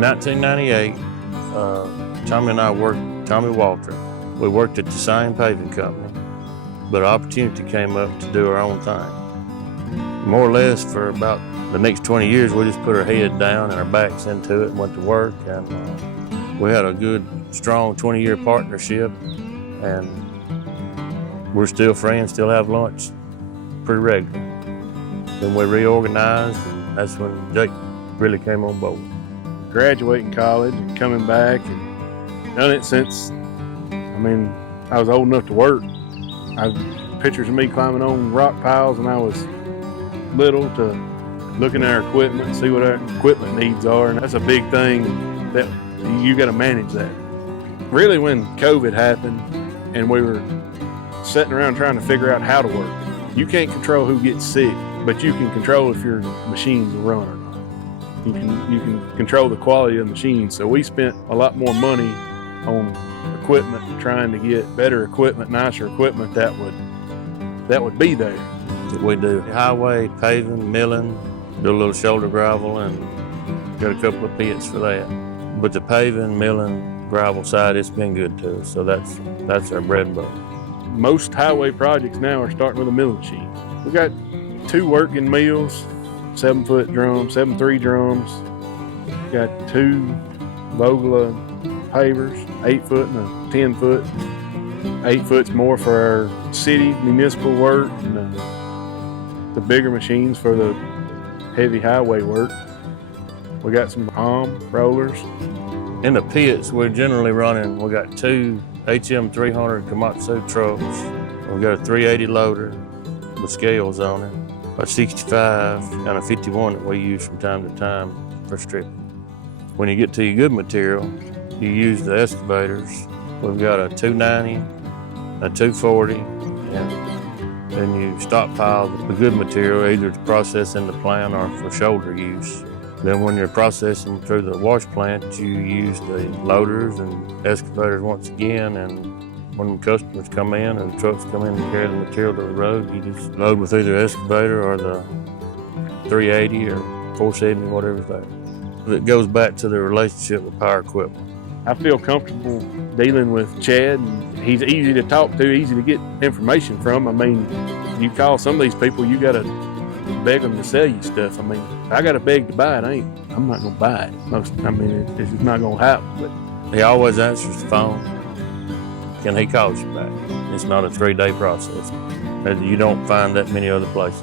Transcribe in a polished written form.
In 1998, Tommy and I Tommy Walter, we worked at the same paving company, but an opportunity came up to do our own thing. More or less for about the next 20 years, we just put our head down and our backs into it and went to work. And we had a good, strong 20-year partnership, and we're still friends, still have lunch pretty regularly. Then we reorganized, and that's when Jake really came on board. Graduating college and coming back and done it since, I was old enough to work. I have pictures of me climbing on rock piles when I was little to looking at our equipment, see what our equipment needs are, and that's a big thing that you got to manage that. Really, when COVID happened and we were sitting around trying to figure out how to work, you can't control who gets sick, but you can control if your machines will run or not. You can control the quality of the machines. So we spent a lot more money on equipment, trying to get better equipment, nicer equipment that would be there. We do highway, paving, milling, do a little shoulder gravel, and got a couple of pits for that. But the paving, milling, gravel side, it's been good to us, so that's our bread and butter. Most highway projects now are starting with a milling machine. We got 2 working mills, 7-foot drums, 7.3 drums. Got 2 Vogler pavers, 8-foot and a 10-foot. 8-foot's more for our city municipal work, and the bigger machines for the heavy highway work. We got some palm rollers. In the pits, we're generally running, we got 2 HM 300 Komatsu trucks. We got a 380 loader with scales on it, a 65 and a 51 that we use from time to time for stripping. When you get to your good material, you use the excavators. We've got a 290, a 240, and then you stockpile the good material either to process in the plant or for shoulder use. Then when you're processing through the wash plant, you use the loaders and excavators once again, and when the customers come in and the trucks come in and carry the material to the road, you just load with either excavator or the 380 or 470, whatever's there. It goes back to the relationship with power equipment. I feel comfortable dealing with Chad. He's easy to talk to, easy to get information from. You call some of these people, you gotta beg them to sell you stuff. I gotta beg to buy it. I'm not gonna buy it. It's just not gonna happen. But he always answers the phone. Can he call you back? It's not a 3-day process. You don't find that many other places.